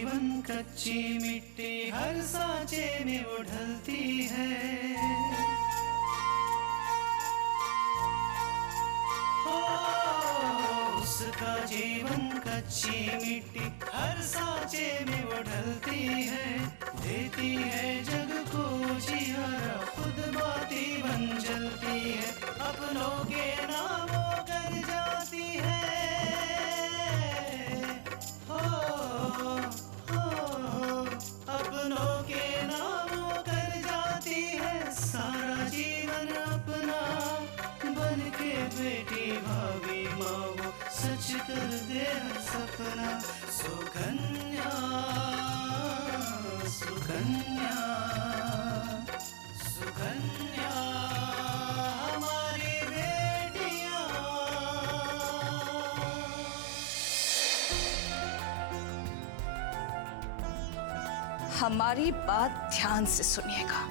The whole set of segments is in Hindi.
जीवन कच्ची मिट्टी हर सांचे में वो ढलती है। उसका जीवन कच्ची मिट्टी हर सांचे में वो ढलती है। देती है जग को जियारा खुद बाती बन जलती है। अपनों के नामों कर जाती है। अपनों के नामों कर जाती है। सारा जीवन अपना बन के बेटी भाभी माँ वो सच कर दे हर सपना। सुकन्या सुकन्या सुकन्या हमारी बेटियाँ। हमारी बात ध्यान से सुनिएगा।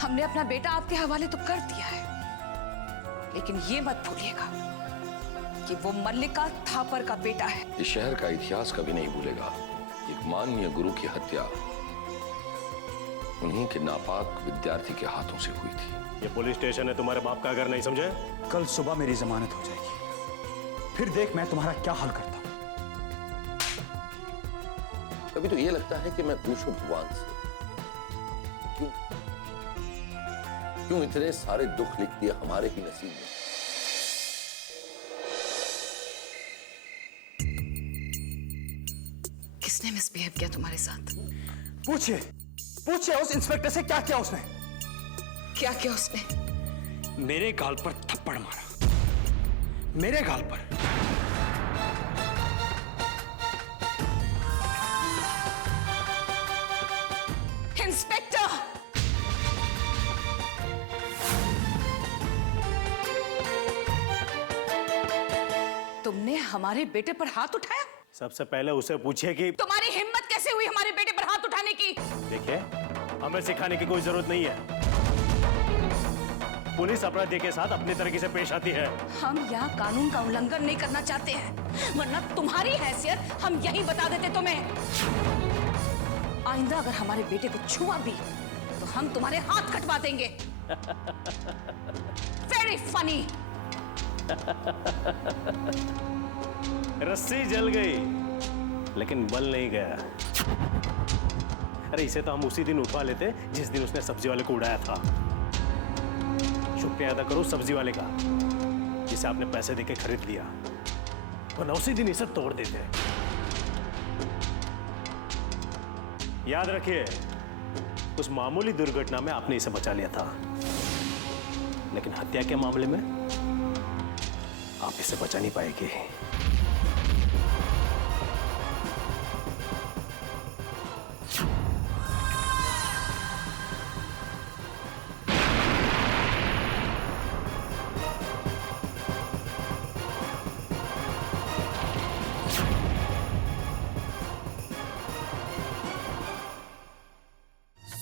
हमने अपना बेटा आपके हवाले तो कर दिया है, लेकिन ये मत भूलिएगा कि वो मल्लिका थापर का बेटा है। इस शहर का इतिहास कभी नहीं भूलेगा एक माननीय गुरु की हत्या उन्हीं के नापाक विद्यार्थी के हाथों से हुई थी। ये पुलिस स्टेशन है, तुम्हारे बाप का घर, नहीं समझे? कल सुबह मेरी जमानत हो जाएगी, फिर देख मैं तुम्हारा क्या हल करता हूं। कभी तो ये लगता है कि मैं पूछूं भगवान से, क्यों इतने सारे दुख लिख दिए हमारे ही नसीब में। किसने मिसबिहेव किया तुम्हारे साथ? पूछिए पूछिए उस इंस्पेक्टर से, क्या किया उसने? क्या किया उसने? मेरे गाल पर थप्पड़ मारा, मेरे गाल पर। इंस्पेक्टर! तुमने हमारे बेटे पर हाथ उठाया? सबसे पहले उसे पूछिए कि तुम्हारी हिम्मत कैसे हुई हमारे बेटे पर हाथ उठाने की? देखिए, हमें सिखाने की कोई जरूरत नहीं है। पुलिस अपराधी के साथ अपनी तरीके से पेश आती है। हम यहाँ कानून का उल्लंघन नहीं करना चाहते हैं, वरना तुम्हारी हैसियत हम यही बता देते तुम्हें। आइंदा अगर हमारे बेटे को छुआ भी तो हम तुम्हारे हाथ कटवा देंगे। Very funny. रस्सी जल गई लेकिन बल नहीं गया। अरे इसे तो हम उसी दिन उठवा लेते जिस दिन उसने सब्जी वाले को उड़ाया था। शुक्रिया अदा करो सब्जी वाले का, जिसे आपने पैसे देके खरीद लिया, वरना उसी दिन इसे तोड़ देते। याद रखिए, उस मामूली दुर्घटना में आपने इसे बचा लिया था, लेकिन हत्या के मामले में आप इसे बचा नहीं पाएंगे।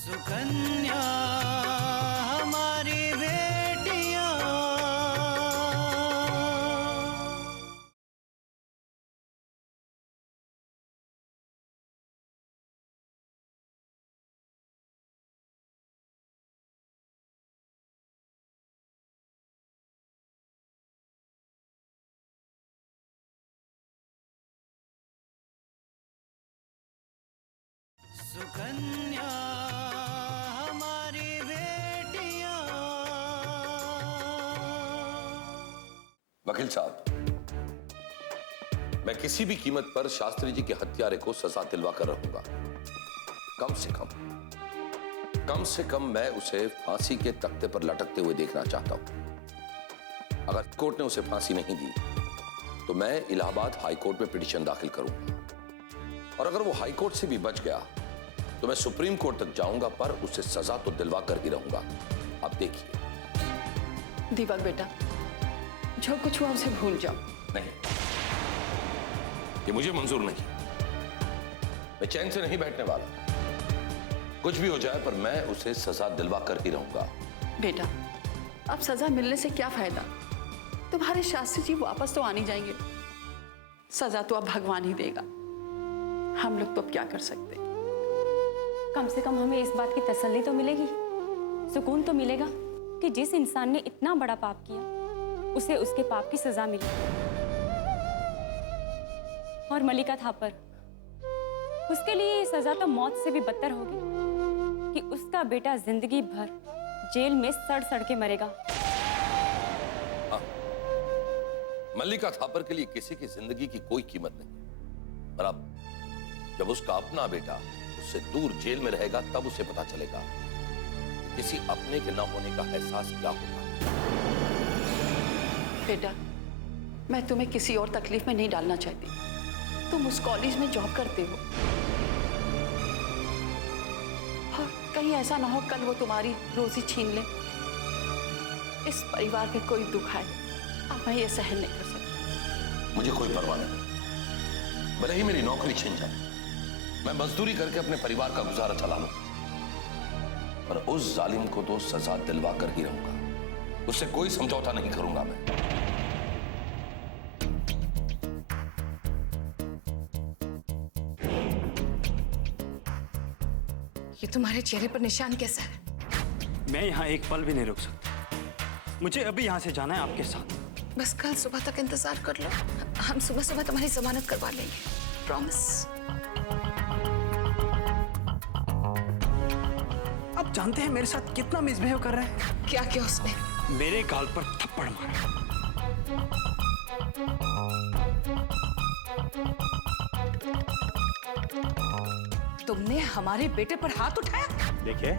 सुकन्या हमारी बेटियाँ। सुकन्या हमारी बेटियाँ। वकील साहब, मैं किसी भी कीमत पर शास्त्री जी के हत्यारे को सजा दिलवा कर रहूंगा। कम से कम मैं उसे फांसी के तख्ते पर लटकते हुए देखना चाहता हूं। अगर कोर्ट ने उसे फांसी नहीं दी तो मैं इलाहाबाद हाई कोर्ट में पिटीशन दाखिल करूंगा, और अगर वो हाई कोर्ट से भी बच गया तो मैं सुप्रीम कोर्ट तक जाऊंगा, पर उसे सजा तो दिलवा कर ही रहूंगा। आप देखिए। दीपक बेटा, जो कुछ हुआ उसे भूल जाओ। नहीं, ये मुझे मंजूर नहीं। मैं चैन से नहीं बैठने वाला। कुछ भी हो जाए पर मैं उसे सजा दिलवा कर ही रहूंगा। बेटा, अब सजा मिलने से क्या फायदा? तुम्हारे शास्त्री जी वापस तो आ नहीं जाएंगे। सजा तो अब भगवान ही देगा। हम लोग तो अब क्या कर सकते। कम से कम हमें इस बात की तसल्ली तो मिलेगी, सुकून तो मिलेगा कि जिस इंसान ने इतना बड़ा पाप किया उसे उसके पाप की सजा मिली। और मल्लिका थापर, उसके लिए ये सजा तो मौत से भी बदतर होगी कि उसका बेटा जिंदगी भर जेल में सड़ सड़ के मरेगा। मल्लिका थापर के लिए किसी की जिंदगी की कोई कीमत नहीं, पर अब जब उसका अपना बेटा उससे दूर जेल में रहेगा तब उसे पता चलेगा किसी अपने के न होने का एहसास क्या होगा। बेटा, मैं तुम्हें किसी और तकलीफ में नहीं डालना चाहती। तुम उस कॉलेज में जॉब करते हो और कहीं ऐसा ना हो कल वो तुम्हारी रोजी छीन ले। इस परिवार में कोई दुख आए, अब मैं ये सहन नहीं कर सकती। मुझे कोई परवाह नहीं, भले ही मेरी नौकरी छिन जाए, मैं मजदूरी करके अपने परिवार का गुजारा चला लूं, पर उस जालिम को तो सजा दिलवा कर ही रहूंगा, उससे कोई समझौता नहीं करूंगा मैं। ये तुम्हारे चेहरे पर निशान कैसा है? मैं यहाँ एक पल भी नहीं रुक सकता, मुझे अभी यहाँ से जाना है आपके साथ। बस कल सुबह तक इंतजार कर लो, हम सुबह सुबह तुम्हारी जमानत करवा लेंगे, प्रॉमिस। आप जानते हैं मेरे साथ कितना मिसबिहेव कर रहे हैं? क्या किया उसने? मेरे गाल पर थप्पड़ मारा। तुमने हमारे बेटे पर हाथ उठाया? देखिए,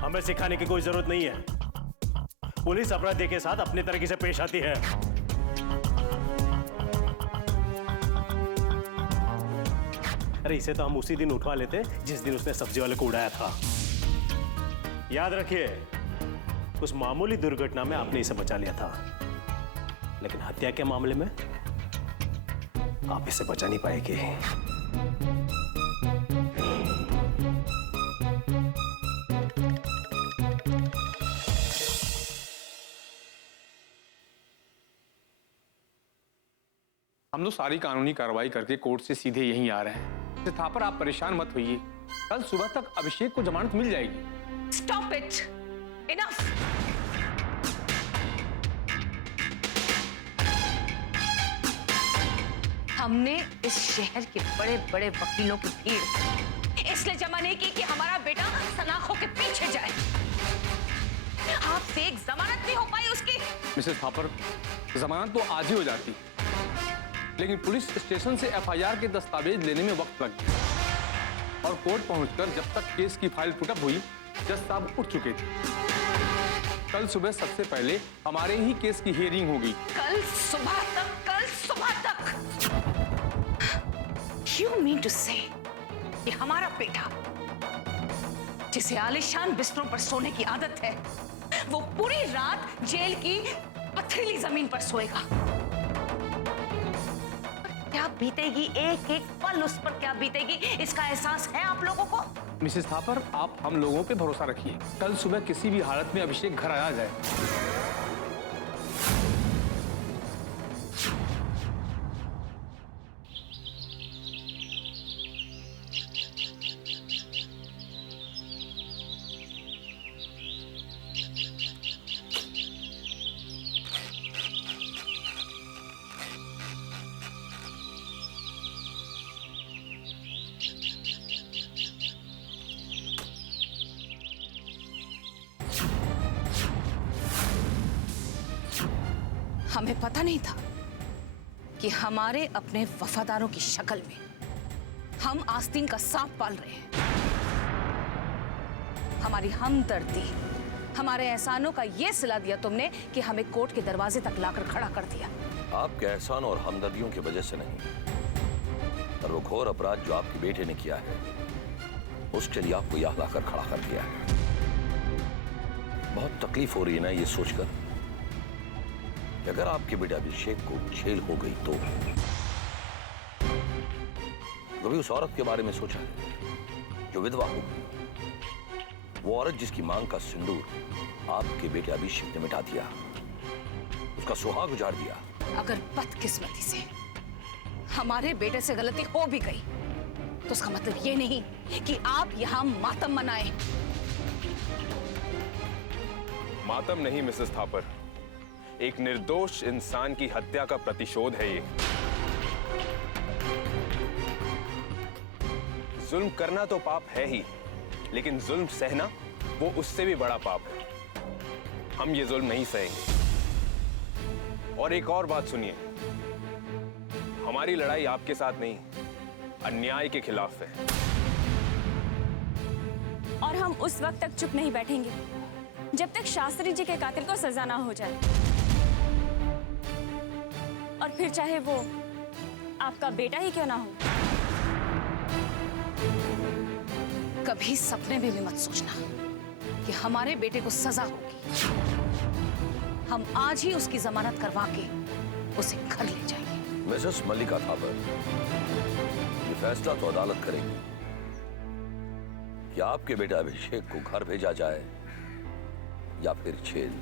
हमें सिखाने की कोई जरूरत नहीं है। पुलिस अपराधी के साथ अपनी तरीके से पेश आती है। अरे इसे तो हम उसी दिन उठवा लेते जिस दिन उसने सब्जी वाले को उड़ाया था। याद रखिए, उस मामूली दुर्घटना में आपने इसे बचा लिया था, लेकिन हत्या के मामले में आप इसे बचा नहीं पाएंगे। हम लोग सारी कानूनी कार्रवाई करके कोर्ट से सीधे यहीं आ रहे हैं। थापर, आप परेशान मत होइए, कल सुबह तक अभिषेक को जमानत मिल जाएगी। Stop it, enough. हमने इस शहर के बड़े बड़े वकीलों की भीड़ इसलिए जमा नहीं की कि हमारा बेटा सलाखों के पीछे जाए। आपसे एक जमानत नहीं हो पाई उसकी। मिसेस थापर, जमानत तो आज ही हो जाती, लेकिन पुलिस स्टेशन से एफआईआर के दस्तावेज लेने में वक्त लग गया और कोर्ट पहुंचकर जब तक केस की फाइल पुटअप हुई, जज साहब उठ चुके थे। कल सुबह सबसे पहले हमारे ही केस की हियरिंग होगी। कल सुबह तक? कल सुबह तक? You mean to say कि हमारा बेटा, जिसे आलीशान बिस्तरों पर सोने की आदत है, वो पूरी रात जेल की पथरीली जमीन पर सोएगा? क्या बीतेगी, एक एक पल उस पर क्या बीतेगी, इसका एहसास है आप लोगों को? मिसेस थापर, आप हम लोगों पे भरोसा रखिए, कल सुबह किसी भी हालत में अभिषेक घर आ जाए। हमें पता नहीं था कि हमारे अपने वफादारों की शक्ल में हम आस्तीन का सांप पाल रहे हैं। हमारी हमदर्दी, हमारे एहसानों का ये सिला दिया तुमने कि हमें कोर्ट के दरवाजे तक लाकर खड़ा कर दिया। आपके एहसान और हमदर्दियों की वजह से नहीं, पर वो घोर अपराध जो आपके बेटे ने किया है, उसके लिए आपको यहाँ लाकर खड़ा कर दिया है। बहुत तकलीफ हो रही है ना ये सोचकर कि अगर आपके बेटे अभिषेक को जेल हो गई तो। कभी उस औरत के बारे में सोचा है जो विधवा हो, वो औरत जिसकी मांग का सिंदूर आपके बेटे अभिषेक ने मिटा दिया, उसका सुहाग उजाड़ दिया। अगर बदकिस्मती से हमारे बेटे से गलती हो भी गई तो उसका मतलब ये नहीं कि आप यहां मातम मनाएं। मातम नहीं मिसेस थापर, एक निर्दोष इंसान की हत्या का प्रतिशोध है ये। जुल्म करना तो पाप है ही, लेकिन जुल्म सहना वो उससे भी बड़ा पाप है। हम ये जुल्म नहीं सहेंगे। और एक और बात सुनिए, हमारी लड़ाई आपके साथ नहीं, अन्याय के खिलाफ है। और हम उस वक्त तक चुप नहीं बैठेंगे जब तक शास्त्री जी के कातिल को सजा ना हो जाए। और फिर चाहे वो आपका बेटा ही क्यों ना हो। कभी सपने में भी मत सोचना कि हमारे बेटे को सजा होगी। हम आज ही उसकी जमानत करवा के उसे घर ले जाएंगे। मिसेस मल्लिका थापर, ये फैसला तो अदालत करेगी कि आपके बेटे अभिषेक को घर भेजा जाए या फिर जेल।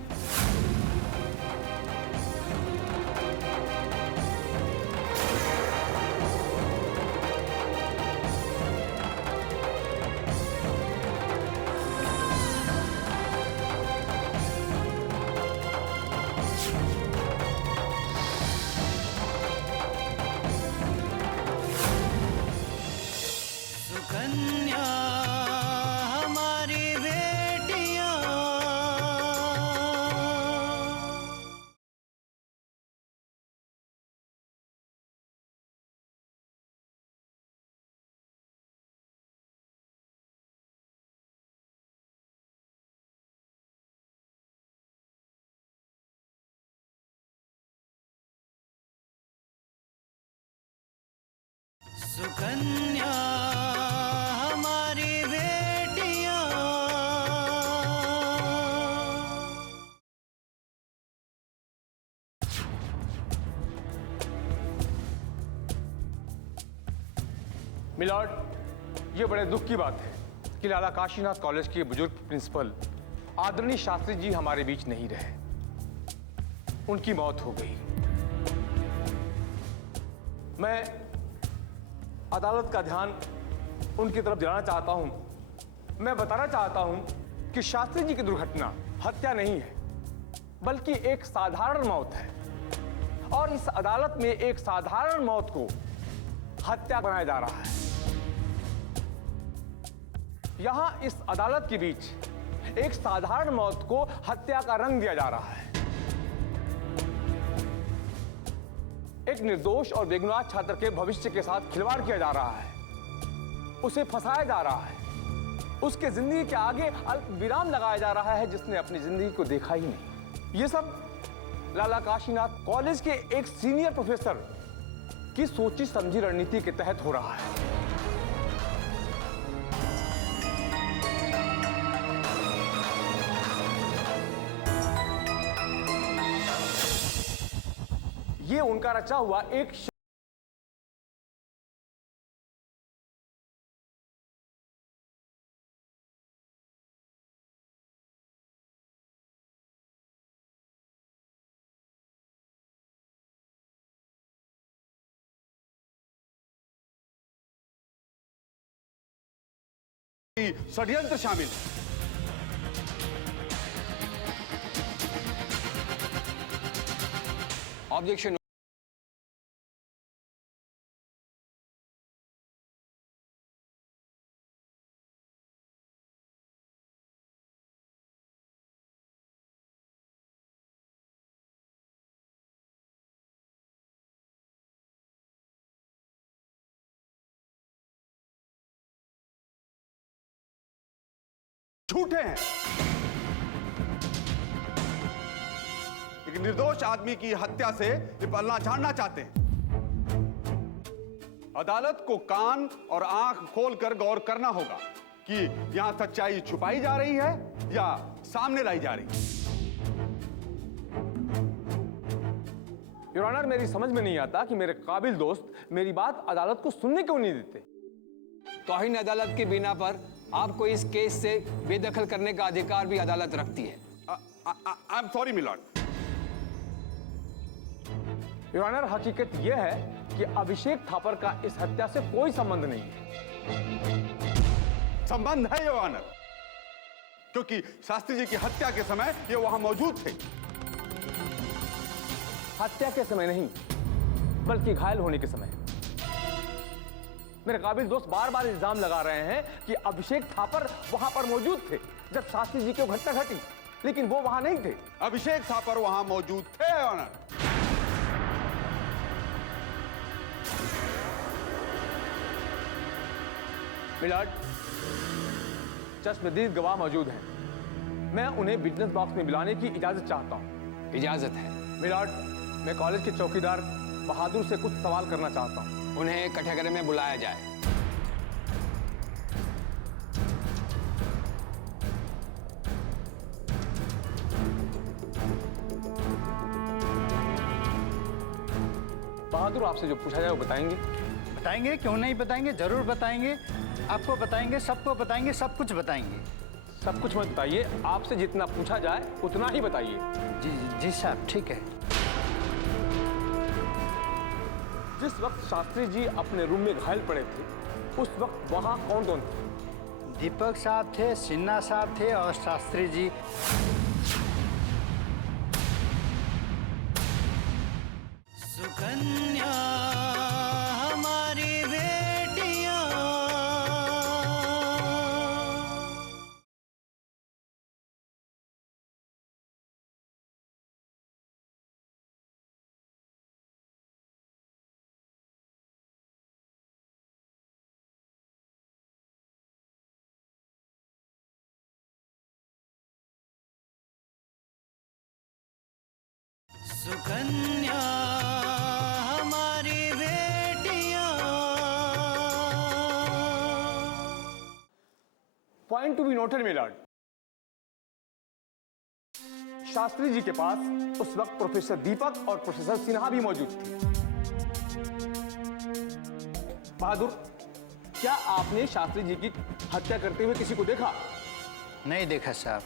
सुकन्या हमारी बेटियां, सुकन्या हमारी बेटियां। मिलॉर्ड, ये बड़े दुख की बात है कि लाला काशीनाथ कॉलेज के बुजुर्ग प्रिंसिपल आदरणीय शास्त्री जी हमारे बीच नहीं रहे। उनकी मौत हो गई। मैं अदालत का ध्यान उनकी तरफ दिलाना चाहता हूं। मैं बताना चाहता हूं कि शास्त्री जी की दुर्घटना हत्या नहीं है, बल्कि एक साधारण मौत है। और इस अदालत में एक साधारण मौत को हत्या बनाया जा रहा है। यहां इस अदालत के बीच एक साधारण मौत को हत्या का रंग दिया जा रहा है। एक निर्दोष और बेगुनाह छात्र के भविष्य के साथ खिलवाड़ किया जा रहा है, उसे फंसाया जा रहा है, उसके जिंदगी के आगे अल्प विराम लगाया जा रहा है जिसने अपनी जिंदगी को देखा ही नहीं। ये सब लाला काशीनाथ कॉलेज के एक सीनियर प्रोफेसर की सोची समझी रणनीति के तहत हो रहा है। ये उनका रचा हुआ एक षड्यंत्र शामिल है। ऑब्जेक्शन। झूठे हैं। एक निर्दोष आदमी की हत्या से निपलना झाड़ना चाहते हैं। अदालत को कान और आंख खोलकर गौर करना होगा कि यहां सच्चाई छुपाई जा रही है या सामने लाई जा रही है। योर ऑनर, मेरी समझ में नहीं आता कि मेरे काबिल दोस्त मेरी बात अदालत को सुनने क्यों नहीं देते। तौहीन अदालत के बिना पर आपको इस केस से बेदखल करने का अधिकार भी अदालत रखती है। I am sorry milord. Your honour, हकीकत यह है कि अभिषेक थापर का इस हत्या से कोई संबंध नहीं है। संबंध है योर ऑनर, क्योंकि शास्त्री जी की हत्या के समय ये वहां मौजूद थे। हत्या के समय नहीं, बल्कि घायल होने के समय। मेरे काबिल दोस्त बार बार इल्जाम लगा रहे हैं कि अभिषेक थापर वहां पर मौजूद थे जब शास्त्री जी की घटना घटी, लेकिन वो वहां नहीं थे। अभिषेक थापर वहां मौजूद थे ऑनर। मिलाड, चश्मदीद गवाह मौजूद हैं। मैं उन्हें विटनेस बॉक्स में बुलाने की इजाजत चाहता हूं। इजाजत है। मिलाड, मैं कॉलेज के चौकीदार बहादुर से कुछ सवाल करना चाहता हूं। उन्हें कटघरे में बुलाया जाए। बहादुर, आपसे जो पूछा जाए वो बताएंगे? बताएंगे, क्यों नहीं बताएंगे, जरूर बताएंगे। आपको बताएंगे, सबको बताएंगे, सब कुछ बताएंगे। सब कुछ मत बताइए, आपसे जितना पूछा जाए उतना ही बताइए। जी जी साहब, ठीक है। जिस वक्त शास्त्री जी अपने रूम में घायल पड़े थे, उस वक्त वहां कौन कौन थे? दीपक साहब थे, सिन्हा साहब थे और शास्त्री जी। सुकन्या हमारी बेटियां, सुकन्या हमारी बेटियां। Point to be noted milord, Shastri ji के पास उस वक्त प्रोफेसर दीपक और प्रोफेसर सिन्हा भी मौजूद थे। बहादुर, क्या आपने शास्त्री जी की हत्या करते हुए किसी को देखा? नहीं देखा साहब।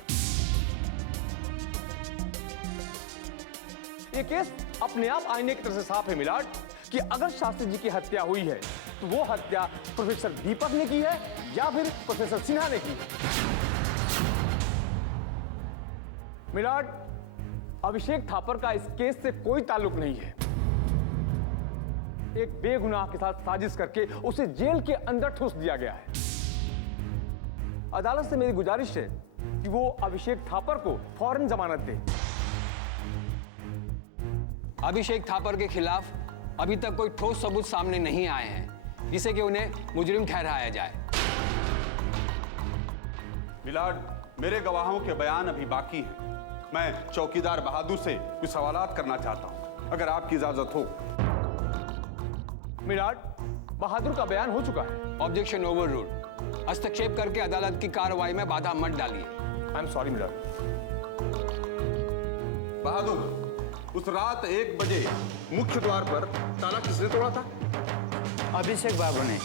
ये केस अपने आप आईने की तरह से साफ है मिलाड कि अगर शास्त्री जी की हत्या हुई है तो वो हत्या प्रोफेसर दीपक ने की है या फिर प्रोफेसर सिन्हा ने की। मिलाड, अभिषेक थापर का इस केस से कोई ताल्लुक नहीं है। एक बेगुनाह के साथ साजिश करके उसे जेल के अंदर ठूस दिया गया है। अदालत से मेरी गुजारिश है कि वो अभिषेक थापर को फौरन जमानत दे। अभिषेक थापर के खिलाफ अभी तक कोई ठोस सबूत सामने नहीं आए हैं जिससे कि उन्हें मुजरिम ठहराया जाए। मिलाड, मेरे गवाहों के बयान अभी बाकी हैं। मैं चौकीदार बहादुर से कुछ सवालात करना चाहता हूं, अगर आपकी इजाजत हो। मिलाड, बहादुर का बयान हो चुका है। Objection overruled. हस्तक्षेप करके अदालत की कार्रवाई में बाधा मत डालिए। I am sorry milord. Bahadur, उस रात 1 बजे मुख्य द्वार पर ताला किसने तोड़ा था? अभिषेक बाबू ने।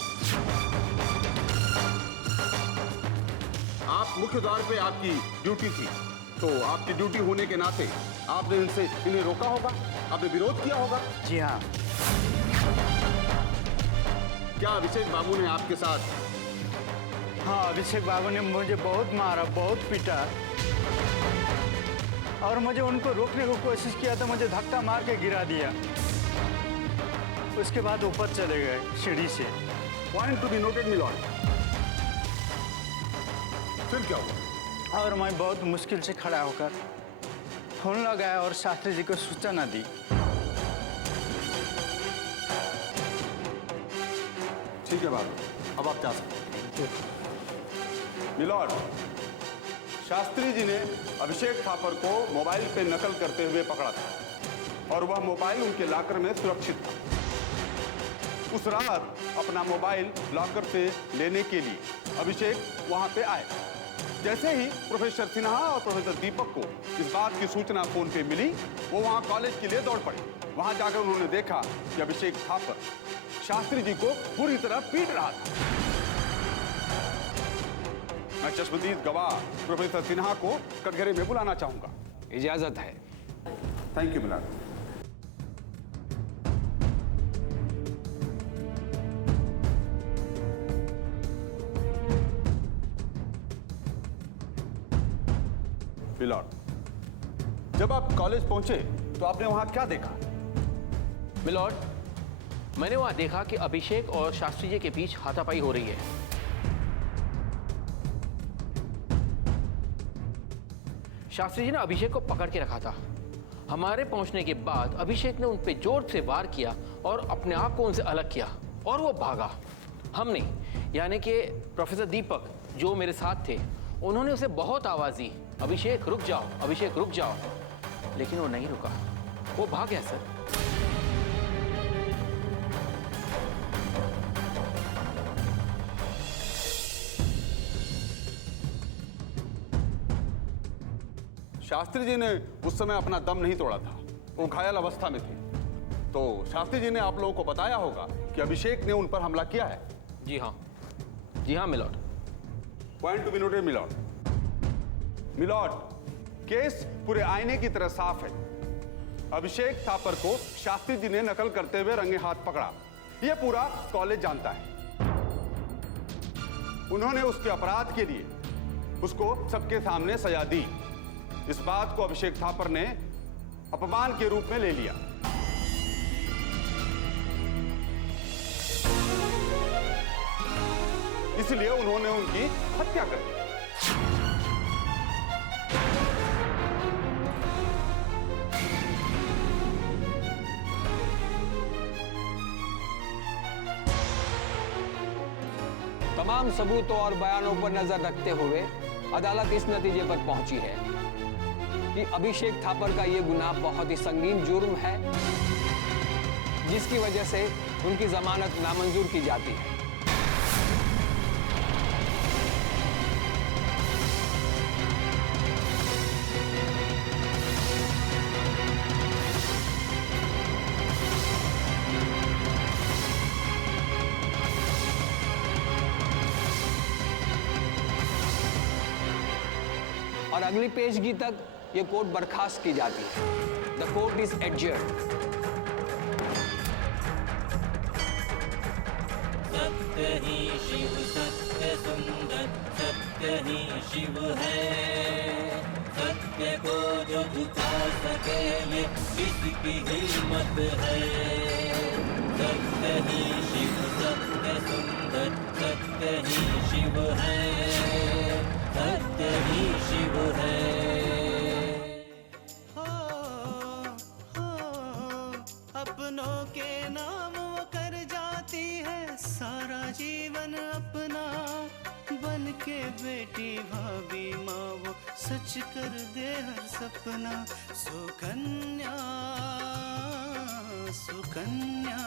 आप मुख्य द्वार पे आपकी ड्यूटी थी, तो आपकी ड्यूटी होने के नाते आपने इन्हें रोका होगा, आपने विरोध किया होगा। जी हाँ। क्या अभिषेक बाबू ने आपके साथ? हाँ, अभिषेक बाबू ने मुझे बहुत मारा, बहुत पीटा और मुझे उनको रोकने की कोशिश किया तो मुझे धक्का मार के गिरा दिया। उसके बाद ऊपर चले गए सीढ़ी से। Point to be noted milord. फिर क्या हुआ? और मैं बहुत मुश्किल से खड़ा होकर फोन लगाया और शास्त्री जी को सूचना दी। ठीक है बाबू, अब आप जा सकते हैं। मिलॉर्ड, शास्त्री जी ने अभिषेक थापर को मोबाइल पे नकल करते हुए पकड़ा था और वह मोबाइल उनके लॉकर में सुरक्षित था। उस रात अपना मोबाइल लॉकर से लेने के लिए अभिषेक वहां पे आए। जैसे ही प्रोफेसर सिन्हा और प्रोफेसर दीपक को इस बात की सूचना फोन पे मिली, वो वहां कॉलेज के लिए दौड़ पड़े। वहां जाकर उन्होंने देखा कि अभिषेक थापर शास्त्री जी को पूरी तरह पीट रहा था। मैं चश्मदीद गवाह प्रोफेसर सिन्हा को कटघरे में बुलाना चाहूंगा। इजाजत है। Thank you Maillard. मिलॉर्ड, जब आप कॉलेज पहुंचे तो आपने वहां क्या देखा? मिलॉर्ड, मैंने वहां देखा कि अभिषेक और शास्त्री जी के बीच हाथापाई हो रही है। शास्त्री जी ने अभिषेक को पकड़ के रखा था। हमारे पहुंचने के बाद अभिषेक ने उन पे जोर से वार किया और अपने आप को उनसे अलग किया और वो भागा। हमने, यानी कि प्रोफेसर दीपक जो मेरे साथ थे, उन्होंने उसे बहुत आवाज दी, अभिषेक रुक जाओ, अभिषेक रुक जाओ, लेकिन वो नहीं रुका, वो भाग गया सर। शास्त्री जी ने उस समय अपना दम नहीं तोड़ा था, वो घायल अवस्था में थे। तो शास्त्री जी ने आप लोगों को बताया होगा कि अभिषेक ने उन पर हमला किया है। जी हाँ milord. Point to be noted milord. Milord, case पूरे आईने की तरह साफ है। अभिषेक थापर को शास्त्री जी ने नकल करते हुए रंगे हाथ पकड़ा, यह पूरा कॉलेज जानता है। उन्होंने उसके अपराध के लिए उसको सबके सामने सजा दी। इस बात को अभिषेक थापर ने अपमान के रूप में ले लिया। इसलिए उन्होंने उनकी हत्या कर दी। तमाम सबूतों और बयानों पर नजर रखते हुए अदालत इस नतीजे पर पहुंची है कि अभिषेक थापर का यह गुनाह बहुत ही संगीन जुर्म है, जिसकी वजह से उनकी जमानत नामंजूर की जाती है। और अगली पेशगी तक ये कोर्ट बर्खास्त की जाती है। The court is adjourned. सत्य ही शिव, सत्य सुंदर, सत्य ही शिव है। सत्य को जो झुका सके ये किसकी हिम्मत है। सत्य ही शिव, सत्य सुंदर, सत्य ही शिव है। सत्य ही शिव है। अपनों के नाम वो कर जाती है सारा जीवन अपना। बन के बेटी भाभी माँ वो सच कर दे हर सपना। सुकन्या सुकन्या